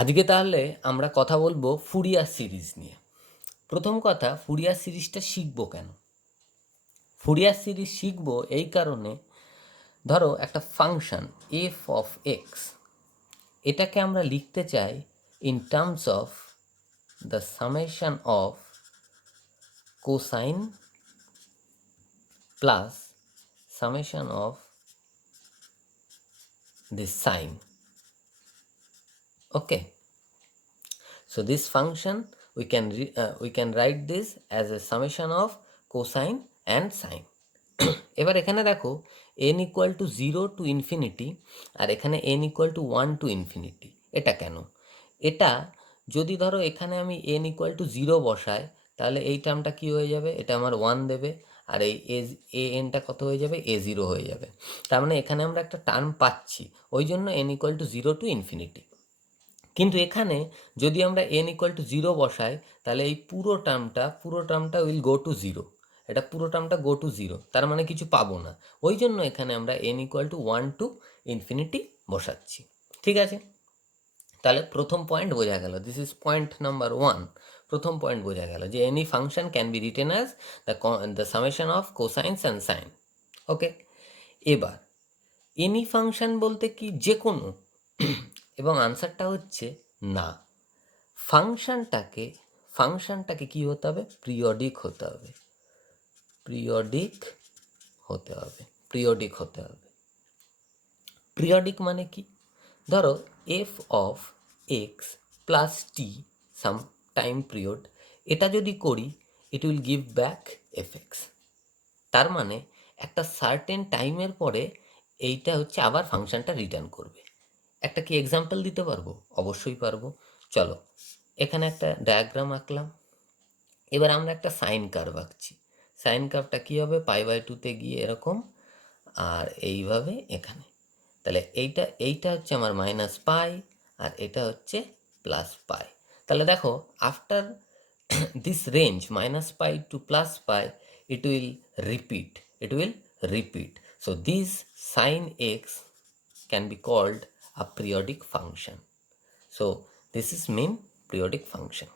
আজকে তাহলে আমরা কথা বলবো ফুরিয়ার সিরিজ নিয়ে। প্রথম কথা, ফুরিয়ার সিরিজটা শিখবো কেন? ফুরিয়ার সিরিজ শিখবো এই কারণে, ধরো একটা ফাংশন এফ অফ এক্স, এটাকে আমরা লিখতে চাই in terms of the summation of cosine plus summation of this sine. Okay, so this function we can write this as a summation of cosine and sine. এবার এখানে দেখো n equal to 0 to infinity আর এখানে n equal to 1 to infinity. এটা কেন? এটা যদি ধরো এখানে আমি n ইকুয়াল টু 0 বসাই, তাহলে এই টার্মটা কী হয়ে যাবে? এটা আমার 1 দেবে, আর এই এ এনটা কত হয়ে যাবে? a0 হয়ে যাবে। তার মানে এখানে আমরা একটা টার্ম পাচ্ছি, ওই জন্য n equal to 0 to infinity. কিন্তু এখানে যদি আমরা n ইকুয়াল টু 0 বসাই, তাহলে এই পুরো টার্মটা উইল গো টু 0, এটা পুরো টার্মটা গো টু 0, তার মানে কিছু পাবো না। ওই জন্য এখানে আমরা n equal to 1 to infinity বসাচ্ছি। ঠিক আছে, তাহলে প্রথম পয়েন্ট বোঝা গেল। This is point number 1। প্রথম পয়েন্ট বোঝা গেল যে any function can be written as the summation of cosines and sine. Okay, এবার এনি ফাংশন বলতে কি যে কোনো, এবং আনসারটা হচ্ছে না। ফাংশনটাকে কি হতে হবে? পিরিয়ডিক হতে হবে। পিরিয়ডিক মানে কি? ধরো F of x plus T some time period, এটা যদি করি it will give back F x. তার মানে একটা সার্টেন টাইমের পরে এইটা হচ্ছে আবার ফাংশনটা রিটার্ন করবে। একটা কি এক্সাম্পল দিতে পারবো? অবশ্যই পারবো। চলো এখানে একটা ডায়াগ্রাম আঁকলাম। এবার আমরা একটা সাইন কার্ভ আঁকছি। সাইন কার্ভটা কী হবে? π/2 গিয়ে এরকম, আর এইভাবে এখানে। তাহলে এইটা হচ্ছে আমার -π, আর এটা হচ্ছে +π। তাহলে দেখো after this range -π to +π, it will repeat. So this sin x can be called a periodic function. So this is mean periodic function.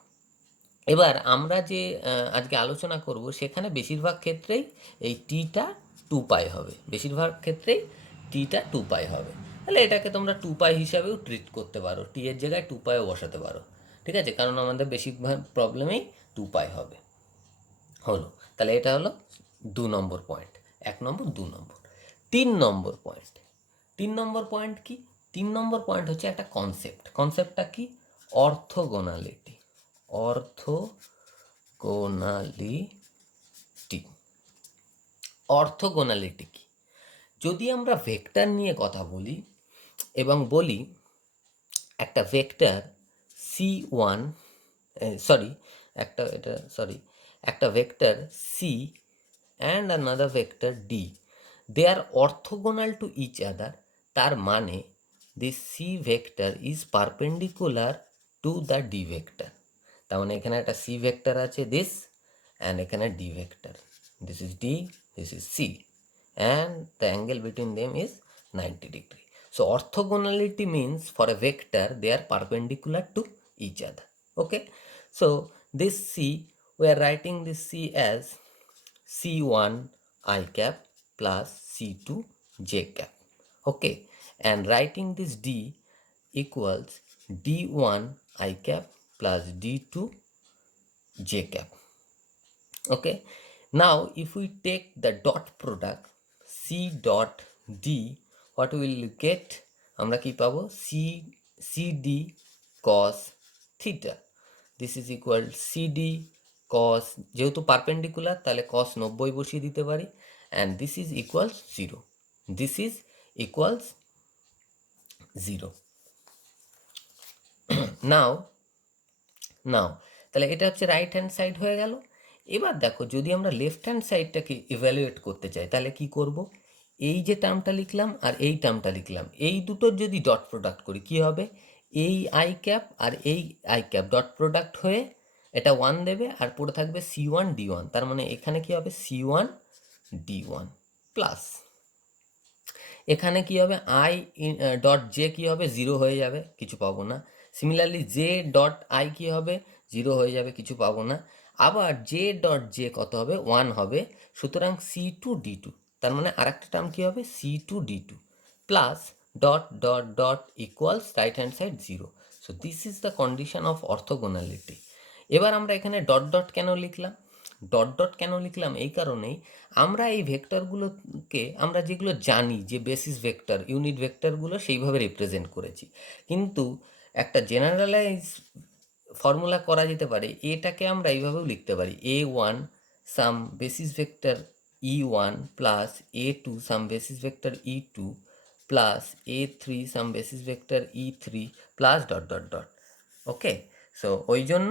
এবার আমরা যে আজকে আলোচনা করব সেখানে বেশিরভাগ ক্ষেত্রেই এই টিটা 2π হবে, তাহলে এটাকে তোমরা 2π হিসাবেও ট্রিট করতে পারো, টি এর জায়গায় 2πও বসাতে পারো। ঠিক আছে, কারণ আমাদের বেশিরভাগ প্রবলেমেই 2π হবে। হলো, তাহলে এটা হলো 2 নম্বর পয়েন্ট। 1 নম্বর, 2 নম্বর। 3 নম্বর পয়েন্ট কি? 3 নম্বর পয়েন্ট হচ্ছে একটা কনসেপ্টটা কি? অর্থোগোনালিটি। অর্থোগোনালিটি কি? যদি আমরা ভেক্টর নিয়ে কথা বলি এবং বলি একটা ভেক্টর c1 একটা vector c and another vector d, they are orthogonal to each other, তার মানে this c vector is perpendicular to the d vector। তার মানে এখানে একটা c ভেক্টর আছে this, and এখানে d vector, this is d, this is c, and the angle between them is 90 degree. So orthogonality means for a vector they are perpendicular to each other. Okay, so this c, we are writing this c as c1 I cap plus c2 j cap. Okay, and writing this d equals d1 I cap plus d2 j cap. Okay, now if we take the dot product c dot d, what we will get? আমরা কি পাবো? cd cos theta, this is equal cd cos, যেহেতু perpendicular তাহলে cos 90 বসিয়ে দিতে পারি, and this is equals 0, now তাহলে এটা হচ্ছে রাইট হ্যান্ড সাইড হয়ে গেল। এবার দেখো যদি আমরা লেফট হ্যান্ড সাইডটাকে ইভ্যালুয়েট করতে চাই তাহলে কি করব? এই যে টার্মটা লিখলাম আর এই টার্মটা লিখলাম, এই দুটোর যদি ডট প্রোডাক্ট করি কি হবে? এই আই ক্যাপ আর এই আই ক্যাপ ডট প্রোডাক্ট হয়ে এটা 1 দেবে, আর পড়ে থাকবে c1 d1, তার মানে এখানে কি হবে? c1 d1 প্লাস এখানে কি হবে? আই ডট জে কি হবে? 0 হয়ে যাবে, কিছু পাবো না। সিমিলারলি জে ডট আই কী হবে, 0 হয়ে যাবে, কিছু পাবো না। আবার জে ডট জে কত হবে, 1 হবে। সুতরাং C2D2, তার মানে আর একটা টার্ম কী হবে, C2D2 plus dot dot dot equals right hand side 0। So this is the condition of orthogonality. এবার আমরা এখানে ডট ডট কেন লিখলাম, ডট ডট কেন লিখলাম, এই কারণেই আমরা এই ভেক্টরগুলোকে আমরা যেগুলো জানি যে বেসিস ভেক্টর, ইউনিট ভেক্টরগুলো সেইভাবে রিপ্রেজেন্ট করেছি। কিন্তু একটা জেনারেলাইজ ফর্মুলা করা যেতে পারে, এটাকে আমরা এইভাবেও লিখতে পারি, A1 some basis vector E1 plus A2 some basis vector E2 plus A3 some basis vector E3 plus dot dot dot. Okay, so ওই জন্য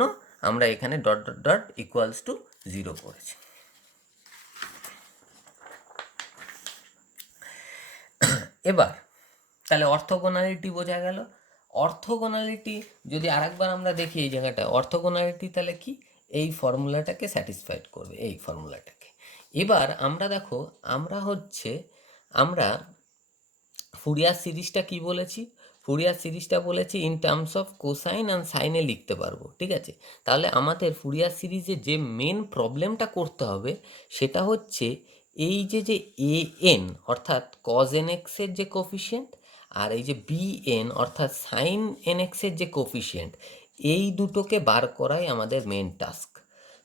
আমরা এখানে dot dot dot equals to 0 করেছি। এবার তাহলে অর্থোগোনালিটি বোঝা গেল। অর্থোগোনালিটি যদি আরেকবার আমরা দেখি এই জায়গাটা, অর্থোগোনালিটি তাহলে কি, এই ফর্মুলাটাকে স্যাটিসফাইড করবে, এই ফর্মুলাটাকে। এবার আমরা দেখো, আমরা ফুরিয়ার সিরিজটা কি বলেছি, ফুরিয়ার সিরিজটা বলেছি in terms of cosine and সাইনে লিখতে পারবো, ঠিক আছে। তাহলে আমাদের ফুরিয়ার সিরিজে যে মেন প্রবলেমটা করতে হবে সেটা হচ্ছে এই যে এ এন অর্থাৎ কজ এন এক্সের যে কোফিশিয়েন্ট, আর এই যে বি এন অর্থাৎ সাইন এন এক্সের যে কোফিশিয়েন্ট, এই দুটোকে বার করাই আমাদের মেন টাস্ক।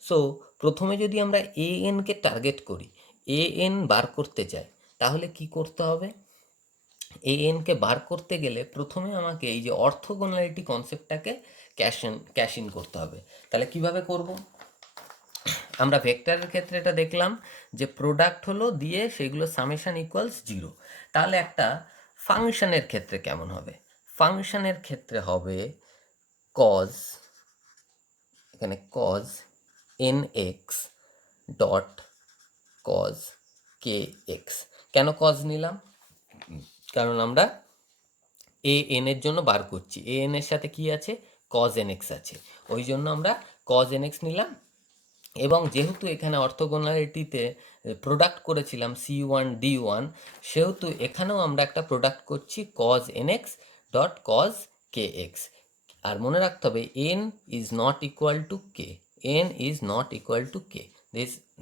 সো প্রথমে যদি আমরা এ এনকে টার্গেট করি, এ এন বার করতে চাই, তাহলে কি করতে হবে, এ এনকে বার করতে গেলে প্রথমে আমাকে এই যে অর্থোগোনালিটি কনসেপ্টটাকে ক্যাশ ইন করতে হবে। তাহলে কিভাবে করব, আমরা ভেক্টরের ক্ষেত্রে এটা দেখলাম যে প্রোডাক্ট হলো দিয়ে সেগুলো সামেশন ইকুয়ালস 0। তাহলে একটা ফাংশনের ক্ষেত্রে কেমন হবে, ফাংশনের ক্ষেত্রে হবে কজ, এখানে cos N x dot cos কে এক্স। কেন কজ নিলাম, কারণ আমরা এ এন এর জন্য বার করছি, এ এন এর সাথে কি আছে, কজ এন এক্স আছে, ওই জন্য আমরা কজ এন এক্স নিলাম। এবং যেহেতু এখানে অর্থোগোনালিটিতে প্রোডাক্ট করেছিলাম C1D1, সেহেতু এখানেও আমরা একটা প্রোডাক্ট করছি cos N x dot cos কে এক্স। আর মনে রাখতে হবে n is not equal to k, n is not equal to k,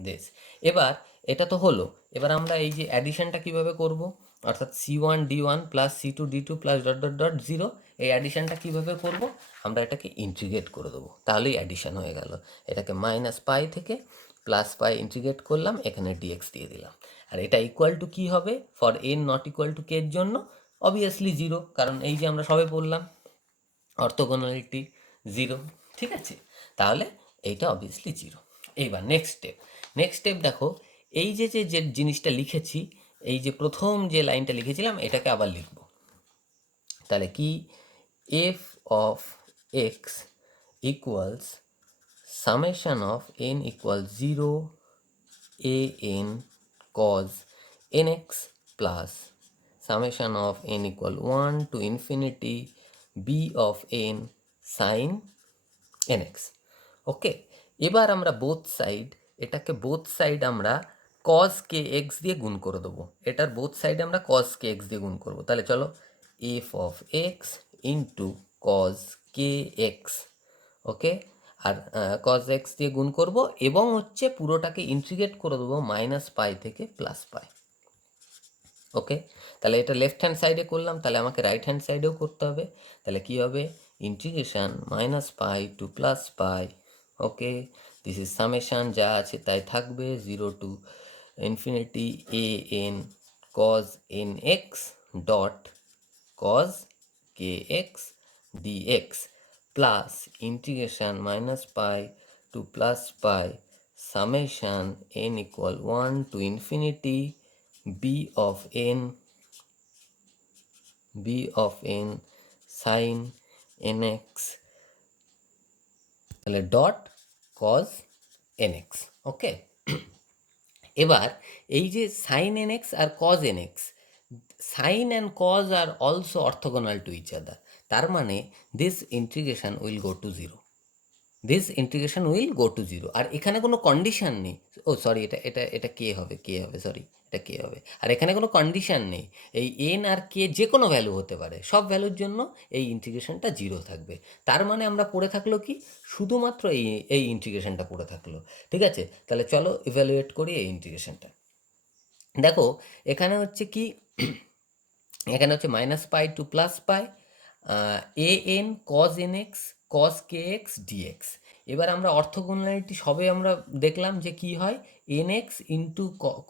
this. এবার এটা তো হলো, এবার আমরা এই যে অ্যাডিশনটা কিভাবে করব, অর্থাৎ C1D1 plus C2D2 plus dot dot dot 0, এই অ্যাডিশনটা কীভাবে করব, আমরা এটাকে ইন্টিগ্রেট করে দেবো, তাহলেই অ্যাডিশন হয়ে গেল। এটাকে মাইনাস পাই থেকে প্লাস পাই ইন্টিগ্রেট করলাম, এখানে ডিএক্স দিয়ে দিলাম। আর এটা ইকুয়াল টু কী হবে, for n not equal to k এর জন্য অবভিয়াসলি 0, কারণ এই যে আমরা সবে বললাম অর্থোগোনালিটি 0, ঠিক আছে। তাহলে এইটা অবভিয়াসলি 0। এইবার নেক্সট স্টেপ দেখো, এই যে যে জিনিসটা লিখেছি, এই যে প্রথম যে লাইনটা লিখেছিলাম এটাকে আবার লিখব। তাহলে কি, F of x equals summation of n equals 0 a n cos nx plus summation of n equal 1 to infinity b of n sin nx। Okay, এবার আমরা এটাকে বোথ সাইড আমরা cos kx দিয়ে গুণ করে দেবো, এটার বোথ সাইড আমরা cos kx দিয়ে গুণ করবো। তাহলে চলো, f of x into cos kx, okay, আর cos x দিয়ে গুণ করব এবং হচ্ছে পুরোটাকে ইন্টিগ্রেট করে দেবো মাইনাস পাই থেকে প্লাস পাই। ওকে, তাহলে এটা লেফট হ্যান্ড সাইডে করলাম, তাহলে আমাকে রাইট হ্যান্ড সাইডেও করতে হবে। তাহলে কি হবে, integration minus pi to plus pi, okay, this is summation, যা আছে তাই থাকবে, 0 to infinity A N cos N x dot cos K x dx plus integration minus pi to plus pi summation n equal 1 to infinity b of n sin nx, তাহলে dot cos nx। Okay, এবার এই যে sine nx আর cos nx, sine and cos আর also orthogonal to each other, তার মানে this integration will go to 0। This integration will go to zero. আর এখানে কোনো কন্ডিশন নেই। ও সরি, এটা কে হবে সরি, এটা কে হবে। আর এখানে কোনো কন্ডিশন নেই। এই এন আর কে যে কোনো ভ্যালু হতে পারে, সব ভ্যালুর জন্য এই ইন্টিগ্রেশনটা জিরো থাকবে। তার মানে আমরা পড়ে থাকলো কি, শুধুমাত্র এই ইন্টিগ্রেশনটা পড়ে থাকলো। ঠিক আছে, তাহলে চলো ইভ্যালুয়েট করি এই ইন্টিগ্রেশনটা। দেখো এখানে হচ্ছে কি, এখানে হচ্ছে minus pi to plus pi a N cos N x cos K x dx. এবার আমরা অর্থগোনালিটি সবে আমরা দেখলাম যে কি হয়, n x into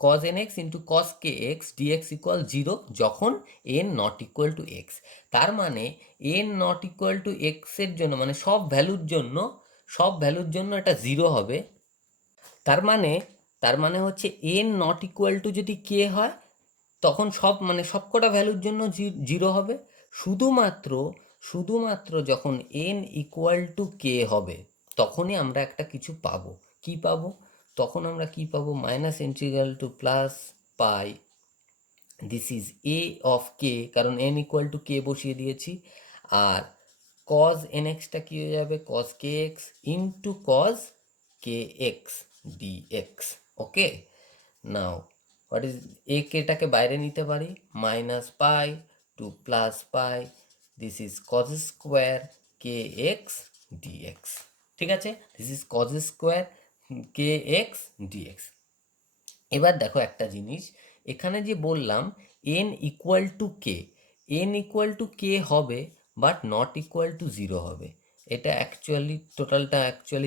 cos N x into cos কে এক্স ডিএক্স ইকুয়াল জিরো যখন n not equal to x. তার মানে এন নট ইকুয়াল টু এক্সের জন্য, মানে সব ভ্যালুর জন্য এটা জিরো হবে। তার মানে হচ্ছে এন নট ইকুয়াল টু যদি কে হয়, তখন সবকটা ভ্যালুর জন্য জিরো হবে। শুধুমাত্র শুধুমাত্র যখন এন ইকুয়াল টু কে হবে, তখনই আমরা একটা কিছু পাবো। কি পাবো? তখন আমরা কি পাবো? Minus integral to plus pi, this is a of k, কারণ এন ইকুয়াল টু কে বসিয়ে দিয়েছি। আর কজ এন এক্সটা কী হয়ে যাবে? Cos K x into cos K x dx. Okay, now what is, a কেটাকে বাইরে নিতে পারি, minus pi to plus pi, this is cos square k x dx. ঠিক আছে, this is cos square k x dx. এবার দেখো একটা জিনিস, এখানে যে বললাম n equal to k, n equal to k হবে but not equal to zero হবে। এটা টোটালটা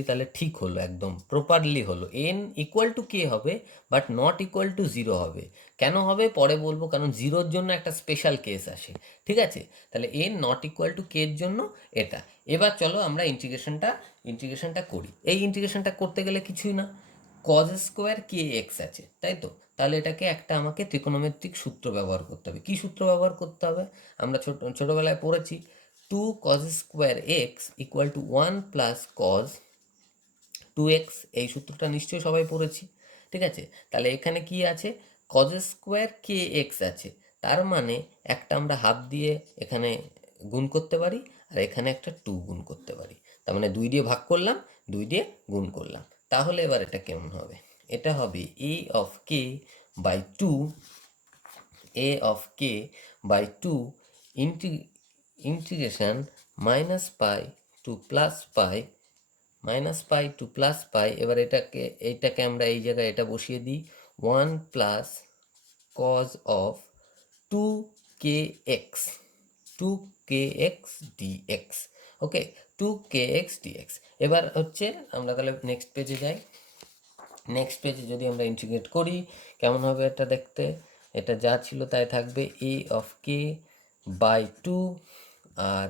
তাহলে ঠিক হলো, একদম প্রপারলি হলো। এন ইকুয়াল টু কে হবে but not equal to zero হবে। কেন হবে পরে বলবো, কারণ জিরোর জন্য একটা স্পেশাল কেস আসে। ঠিক আছে, তাহলে N not equal to k এর জন্য এটা। এবার চলো আমরা ইন্টিগ্রেশনটা করি। এই ইন্টিগ্রেশনটা করতে গেলে কিছুই না, কজ স্কোয়ার কে এক্স আছে, তাই তো? তাহলে এটাকে আমাকে ত্রিকোণমিতিক সূত্র ব্যবহার করতে হবে। কি সূত্র ব্যবহার করতে হবে? আমরা ছোটোবেলায় পড়েছি, two cos square X equal to one plus cos two X. এই সূত্রটা নিশ্চয়ই সবাই পড়েছি। ঠিক আছে, তাহলে এখানে কি আছে? কজ স্কোয়ার কে এক্স আছে, তার মানে একটা আমরা হাফ দিয়ে এখানে গুণ করতে পারি, আর এখানে একটা টু গুণ করতে পারি। তার মানে 2 দিয়ে ভাগ করলাম, 2 দিয়ে গুণ করলাম। তাহলে এবার এটা কেমন হবে? এটা হবে a of K by two, a of K by two integration minus pi to plus pi, minus pi to plus pi. এবার এইটাকে আমরা এই জায়গায় এটা বসিয়ে দিই, one plus cos of two K x, two K x dx. Okay, two K x dx. এবার হচ্ছে আমরা তাহলে নেক্সট পেজে যাই। নেক্সট পেজে যদি আমরা ইন্টিগ্রেট করি, কেমন হবে এটা দেখতে? এটা যা ছিল তাই থাকবে, A of K by two, আর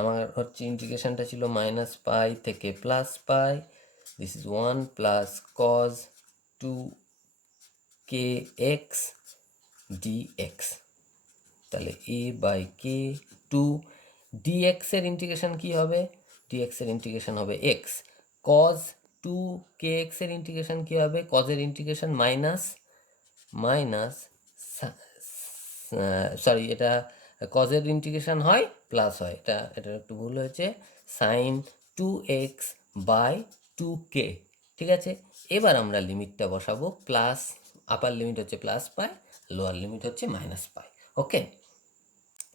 আমার হচ্ছে ইন্টিগ্রেশনটা ছিল মাইনাস পাই থেকে plus pi, this is one plus cos two K x dx. তাহলে এ বাই কে টু ডিএক্সের ইন্টিগ্রেশন কী হবে? ডিএক্সের ইন্টিগ্রেশন হবে এক্স। কজ টু কে এক্সের ইন্টিগ্রেশন কী হবে? কজের ইন্টিগ্রেশন মাইনাস সরি, এটা কজের ইন্টিগ্রেশন হয় প্লাস হয়, এটা একটু ভুল হয়েছে, sine two x by two k. ঠিক আছে, এবার আমরা লিমিটটা বসাবো, প্লাস আপার লিমিট হচ্ছে প্লাস পাই, লোয়ার লিমিট হচ্ছে মাইনাস পাই। ওকে,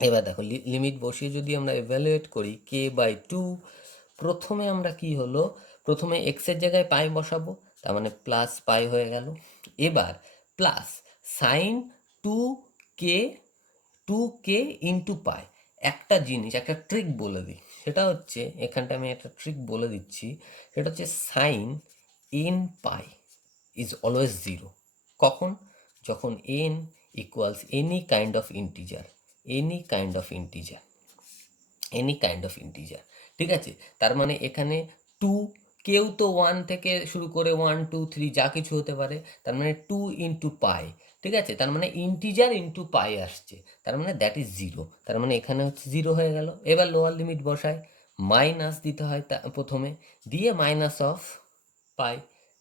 এবার দেখো লিমিট বসিয়ে যদি আমরা এভ্যালুয়েট করি কে বাই টু, প্রথমে আমরা কি হলো, প্রথমে এক্সের জায়গায় পাই বসাবো, তার মানে প্লাস পাই হয়ে গেল। এবার প্লাস সাইন টু কে, টু কে ইন্টু পাই। একটা জিনিস, একটা ট্রিক বলে দিই, সেটা হচ্ছে, এখানটা আমি একটা ট্রিক বলে দিচ্ছি, সেটা হচ্ছে sine n pi is always zero. কখন? যখন N equals any kind of integer, any kind of integer, any kind of integer. ঠিক আছে, তার মানে এখানে টু, কেউ তো ওয়ান থেকে শুরু করে ওয়ান টু থ্রি যা কিছু হতে পারে, তার মানে টু ইন্টু পাই। ঠিক আছে, তার মানে ইন্টিজার ইন্টু পাই আসছে, তার মানে দ্যাট ইজ জিরো, তার মানে এখানে হচ্ছে জিরো হয়ে গেল। এবার লোয়ার লিমিট বসায়, মাইনাস দিতে হয় প্রথমে, দিয়ে মাইনাস অফ পাই।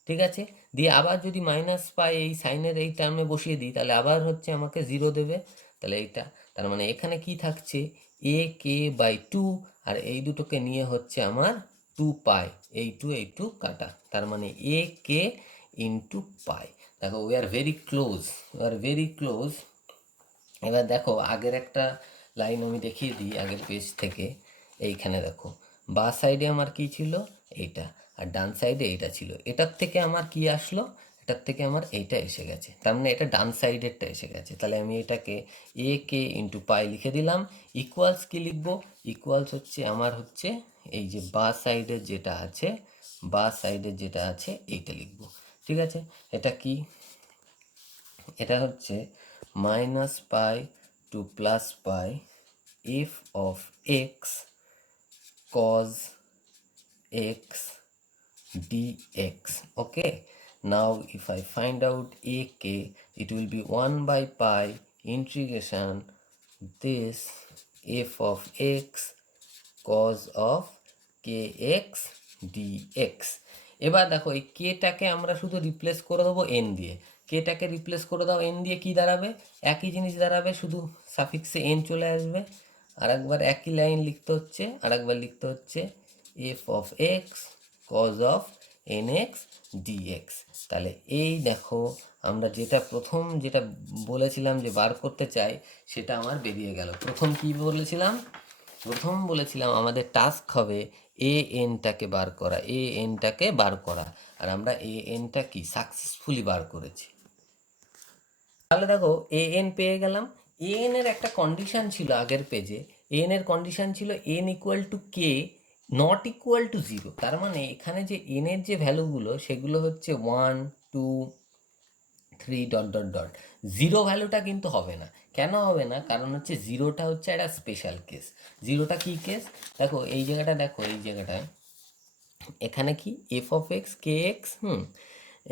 ঠিক আছে, দিয়ে আবার যদি মাইনাস পাই এই সাইনের এই টার্মে বসিয়ে দিই, তাহলে আবার হচ্ছে আমাকে জিরো দেবে। তাহলে এইটা, তার মানে এখানে কি থাকছে, এ কে বাই টু, আর এই দুটোকে নিয়ে হচ্ছে আমার টু পাই, এই টু কাটা, তার মানে এ কে ইন্টু পাই। দেখো উই আর ভেরি ক্লোজ, এবার দেখো আগের একটা লাইন আমি দেখিয়ে দিই আগের পেজ থেকে। এইখানে দেখো বা সাইডে আমার কি ছিল, এইটা, আর ডান সাইডে এইটা ছিল। এটার থেকে আমার কি আসলো, এটার থেকে আমার এইটা এসে গেছে, তার মানে এটা ডান সাইডেরটা এসে গেছে। তাহলে আমি এটাকে এ কে ইন্টু পাই লিখে দিলাম। ইকুয়ালস কি লিখবো, ইকুয়ালস হচ্ছে আমার হচ্ছে এই যে বা সাইডের যেটা আছে, এইটা লিখবো। ঠিক আছে, এটা কি, এটা হচ্ছে minus pi to plus pi F of X cos x dx. Okay, now if I find out ak, it will be 1 by pi integration this f of x cos of kx dx. এবার দেখো এই কেটাকে আমরা শুধু replace করে দেবো N দিয়ে। কেটাকে replace করে দাও এন দিয়ে, কি দাঁড়াবে, একই জিনিস দাঁড়াবে, শুধু সাফিক্সে এন চলে আসবে। আর একবার একই লাইন লিখতে হচ্ছে, আর একবার লিখতে হচ্ছে F of X cos of N X dx. তাহলে এই দেখো আমরা যেটা প্রথম যেটা বলেছিলাম যে বার করতে চাই, সেটা আমার বেরিয়ে গেল। প্রথম কি বলেছিলাম, আমাদের টাস্ক হবে এ এনটাকে বার করা, আর আমরা এ এনটা কি সাকসেসফুলি বার করেছি। তাহলে দেখো এ এন পেয়ে গেলাম। এ এন এর একটা কন্ডিশন ছিল আগের পেজে, এ এন এর কন্ডিশন ছিল N equal to K not equal to zero. তার মানে এখানে যে এন এর যে ভ্যালুগুলো সেগুলো হচ্ছে 1 2 3 ডট ডট ডট, জিরো ভ্যালুটা কিন্তু হবে না। কেন হবে না, কারণ হচ্ছে জিরোটা হচ্ছে একটা স্পেশাল কেস। জিরোটা কি কেস, দেখো এই জায়গাটা, দেখো এই জায়গাটায় এখানে কি F of x K x,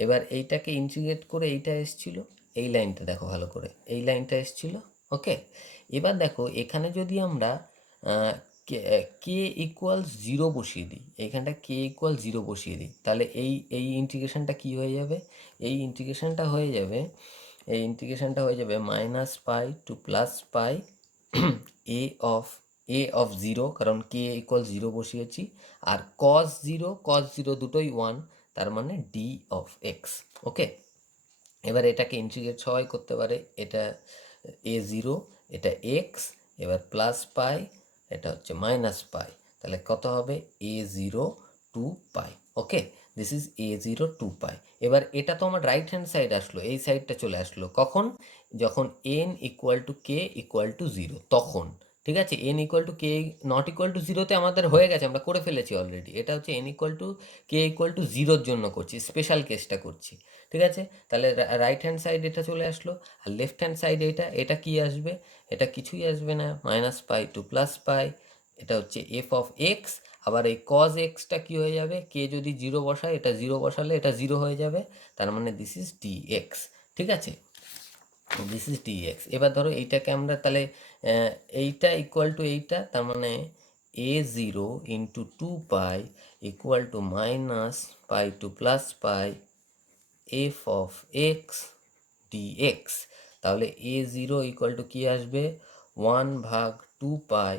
এবার এইটাকে ইন্টিগ্রেট করে এইটা এসছিল, এই লাইনটা দেখো ভালো করে, এই লাইনটা এসছিল। ওকে, এবার দেখো এখানে যদি আমরা কে ইকুয়ালস জিরো বসিয়ে দিই, এইখানটা কে ইকুয়াল জিরো বসিয়ে দিই, তাহলে এই ইন্টিগ্রেশনটা কী হয়ে যাবে, এই ইন্টিগ্রেশনটা হয়ে যাবে minus pi to plus pi A of zero, কারণ কে ইকুয়াল জিরো বসিয়েছি, আর কস জিরো দুটোই ওয়ান, তার মানে ডি অফ এক্স। ওকে, এবার এটাকে ইন্টিগ্রেট সবাই করতে পারে, এটা এ জিরো, এটা এক্স, এবার প্লাস পাই, এটা হচ্ছে মাইনাস পাই, তাহলে কত হবে a zero two pi. Okay, this is a zero two pi. এবার এটা তো আমার রাইট হ্যান্ড সাইড আসলো, এই সাইডটা চলে আসলো কখন, যখন N equal to K equal to zero, তখন। ঠিক আছে, N equal to K not equal two জিরোতে আমাদের হয়ে গেছে, আমরা করে ফেলেছি অলরেডি। এটা হচ্ছে N equal to K equal to জিরোর জন্য করছি, স্পেশাল কেসটা করছি। ঠিক আছে, তাহলে রাইট হ্যান্ড সাইড এটা চলে আসলো, আর লেফট হ্যান্ড সাইড এটা কি আসবে, এটা কিছুই আসবে না, minus pi to plus pi, এটা হচ্ছে এফ অফ এক্স। আবার এই কজ এক্সটা কী হয়ে যাবে, কে যদি জিরো বসায়, এটা জিরো বসালে এটা জিরো হয়ে যাবে, তার মানে দিস ইজ ডি এক্স। ঠিক আছে, দিস ইজ ডি এক্স। এবার ধরো এইটাকে আমরা তাহলে এইটা ইকুয়াল টু এইটা, তার মানে a zero into two pi equal to minus pi to plus pi F of x dx. তাহলে এ জিরো ইকুয়াল টু কী আসবে, 1/2 pi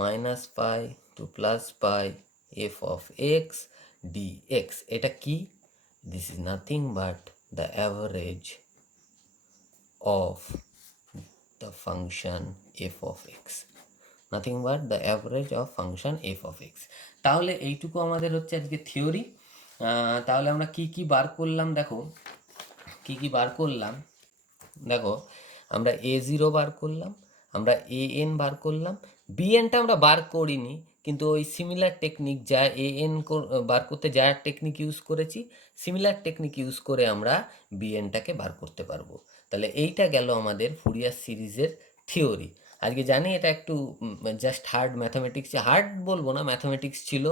minus pi to plus pi F of x dx. এটা কি, this is nothing but the average of the function f of x, nothing but the average of function f of x. তাহলে এইটুকু আমাদের হচ্ছে আজকে theory. তাহলে আমরা কি কি বার করলাম, দেখো কি কি বার করলাম, দেখো আমরা এ জিরো বার করলাম, আমরা এ এন বার করলাম, বি এনটা আমরা বার করিনি, কিন্তু ওই সিমিলার টেকনিক যা এ এন বার করতে যা টেকনিক ইউজ করেছি, সিমিলার টেকনিক ইউজ করে আমরা বি এনটাকে বার করতে পারবো। তাহলে এইটা গেল আমাদের ফুরিয়ার সিরিজের থিওরি। আজকে জানি এটা একটু জাস্ট হার্ড ম্যাথামেটিক্স, হার্ড বলবো না, ম্যাথামেটিক্স ছিল।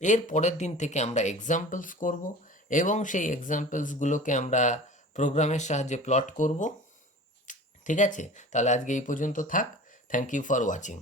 এর পরের দিন থেকে আমরা এক্সাম্পলস করব, এবং সেই এক্সাম্পলসগুলোকে আমরা প্রোগ্রামের সাহায্যে প্লট করব। ঠিক আছে, তাহলে আজকে এই পর্যন্ত থাক। Thank you for watching.